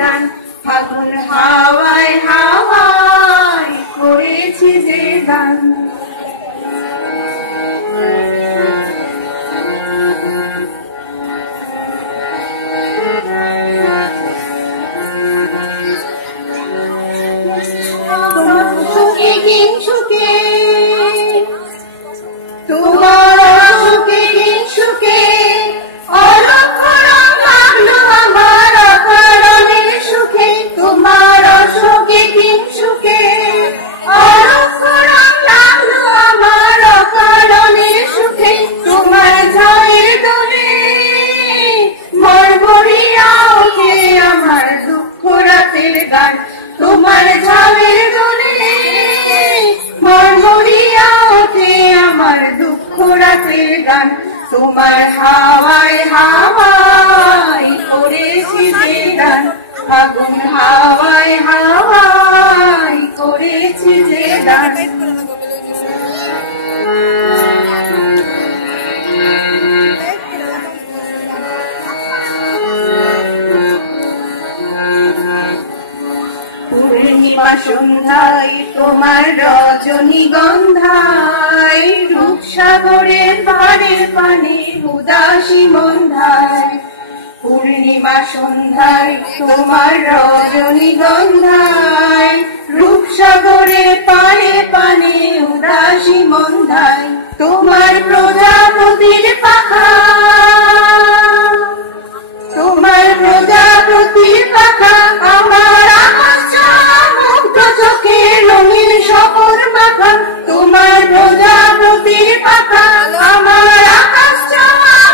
দান, ফাগুন হাওয়ায় হাওয়ায় করেছি যে গান। সুখে দিন সুখে তোমার সুখে দিন সুখে অলক্ষরণ লাগলো আমার অকারণের সুখে, তোমার সুখে দিন সুখে অলক্ষরণ লাগলো আমার অকারণের সুখে, তোমার ঝড়ের দোলে মন ভরিয়া ওঠে আমার দুঃখ রাতের গান, তোমার ঝড়ের দোলে মন ভরিয়া ওঠে আমার দুঃখ রাতের গান, তোমার হাওয়ায় হাওয়ায় করেছি যে গান, ফাগুন হাওয়ায় হাওয়ায় করেছি যে গান। পূর্ণিমা সন্ধ্যায় তোমার রজনীগন্ধায়, রূপসাগরের পাড়ের পানে উদাসী মন্ধায়, পূর্ণিমা সন্ধ্যায় তোমার রজনীগন্ধায়, রূপসাগরের পাড়ে পানে উদাসী মন্ধায়, তোমার প্রজাপতির পাখা, তোমার প্রজাপতির পাখা আমার আকাশ মুগ্ধ চোখে রঙিন শহর মাখা, তোমার প্রজাপতির পাখা আমার আকাশ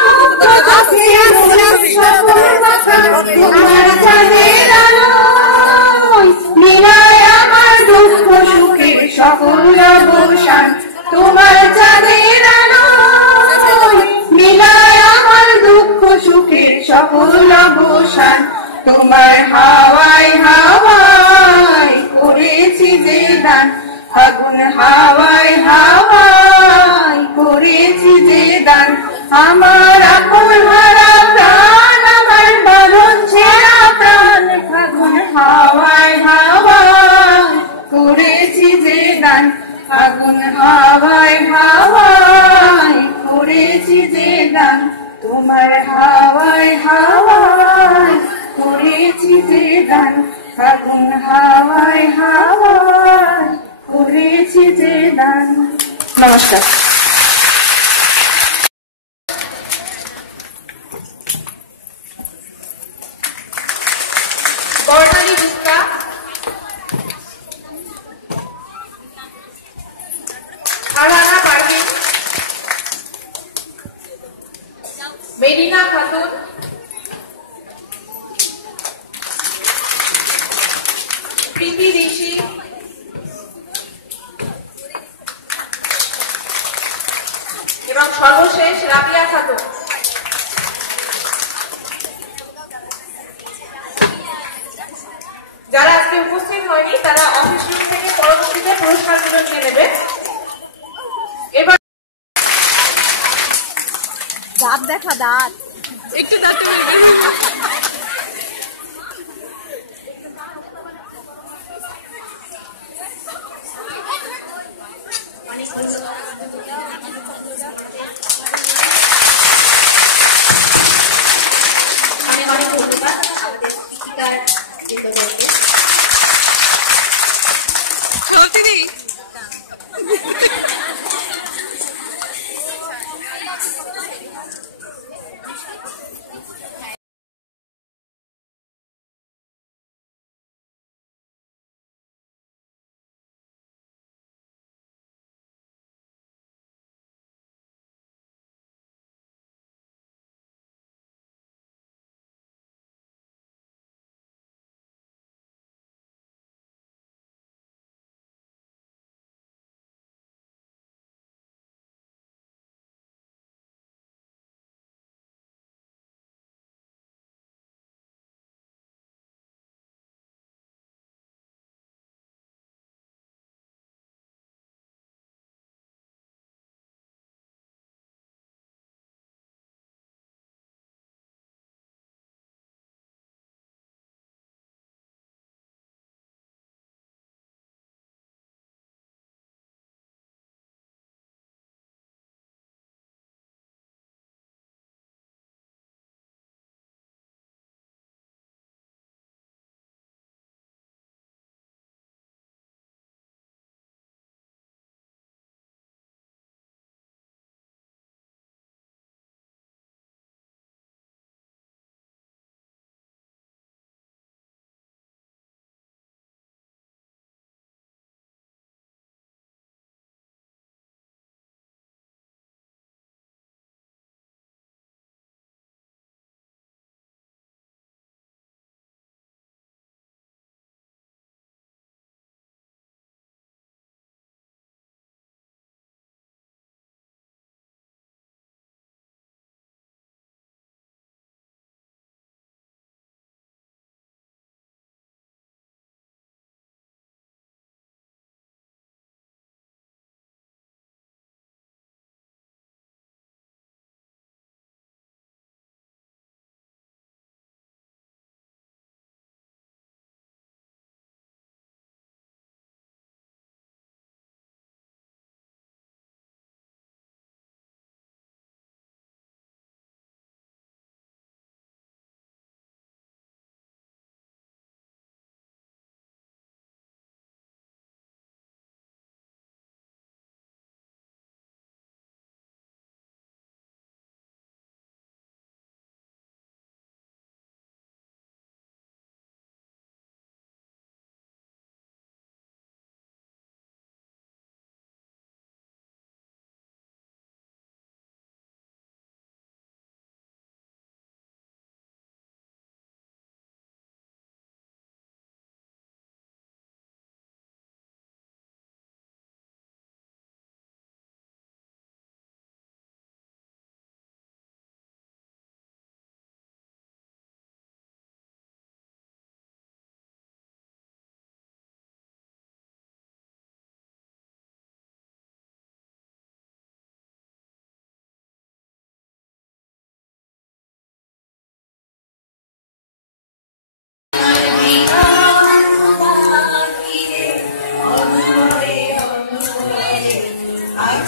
মুগ্ধ চোখে রঙিন শহর মাখা, তোমার চাঁদের আলোয় মিলায় আমার দুঃখ সুখের সকল অবসান, তোমার চাঁদের আলোয় মিলায় আমার দুঃখ সুখের সকল অবসান, তোমার হাওয়ায় হাওয়ায় করেছি যে দান, ফাগুন হাওয়ায় হাওয়ায় করেছি যে দান, আমার আপন হারা প্রাণ আমার বারণ ছেঁড়া প্রাণ, ফাগুন হাওয়ায় হাওয়ায় করেছি যে দান, ফাগুন হাওয়ায় হাওয়ায় করেছি যে গান, তোমার হাওয়ায় হাওয়ায় করেছি যে গান, ফাগুন হাওয়ায় হাওয়ায় করেছি যে গান। নমস্কার। বর্ণালী গুপ্তা, আরহানা পারভিন, মেরিনা খাতুন, প্রীতি ঋষি, এবং সর্বশেষ রাবিয়া খাতুন। যারা আজকে উপস্থিত হয়নি তারা অফিস রুম থেকে পরবর্তীতে পুরস্কারগুলো নিয়ে নেবে। এবার দাঁত দেখা, দাঁত একটু দাঁতে অনেক অনেক ধন্যবাদ আমাদের শিক্ষিকার চলতে নেই।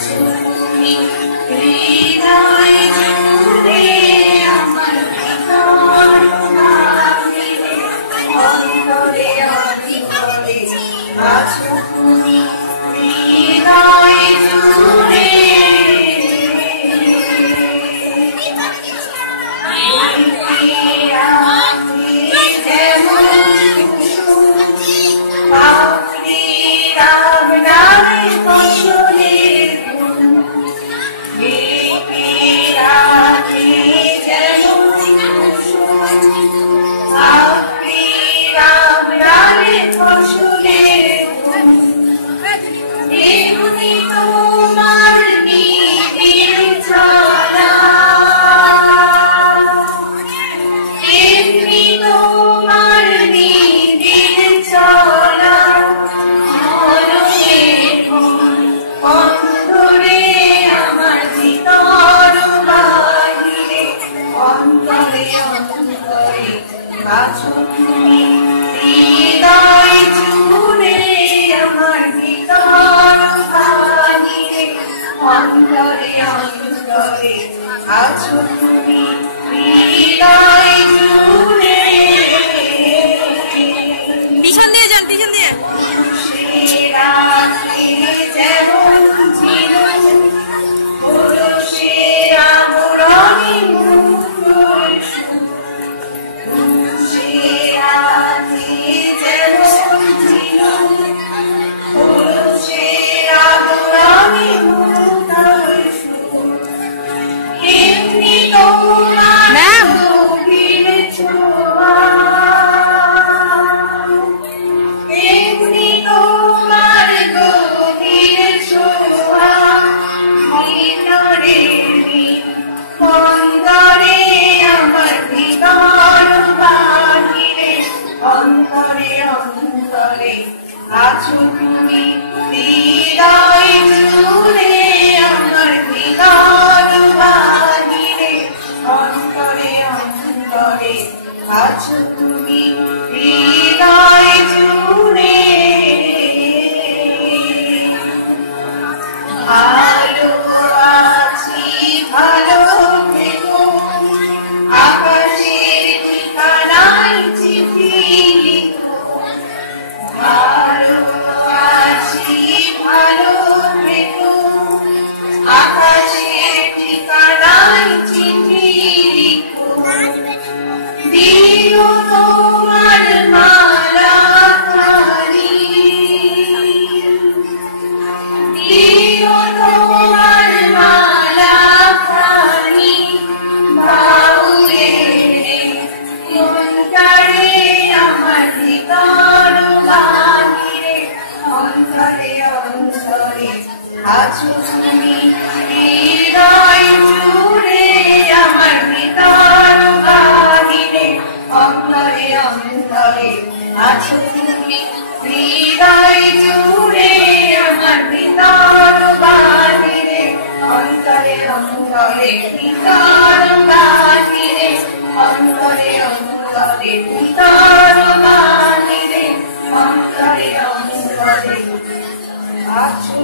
আছো তুমি হৃদয় জুড়ে আমার ভিতর বাহিরে অন্তরে অন্তরে আছো তুমি হৃদয় জুড়ে আছো তুমি হৃদয় জুড়ে আমার ভিতর বাহিরে অন্তরে অন্তরে আছো তুমি হৃদয় জুড়ে পিছন দিয়ে যান পিছন দিয়ে যেমন ছিল পুরুষেরা মুরনি অন্তরে অন্তরে আছো তুমি হৃদয় জুড়ে আমার ভিতর বাহিরে অন্তরে অন্তরে আছো তুমি হৃদয় জুড়ে ভালো আছি ভালো থেকো আকাশের ঠিকানায় চিঠি ভালো আছি ভালো থেকো আকাশের ঠিকানায় চিঠি লিখো দিও তোমার মালা খানি দিও তোমার মালা খানি বাউরে মনটারে আমার ভিতর বাহিরে অন্তরে অন্তরে আছো তুমি হৃদয় জুড়ে আমার ভিতর বাহিরে অন্তরে অন্তরে আছো তুমি হৃদয় জুড়ে আমার ভিতর বাহিরে অন্তরে অন্তরে ভিতর বাহিরে অন্তরে অন্তরে ভিতর বাহিরে অন্তরে অন্তরে আছো।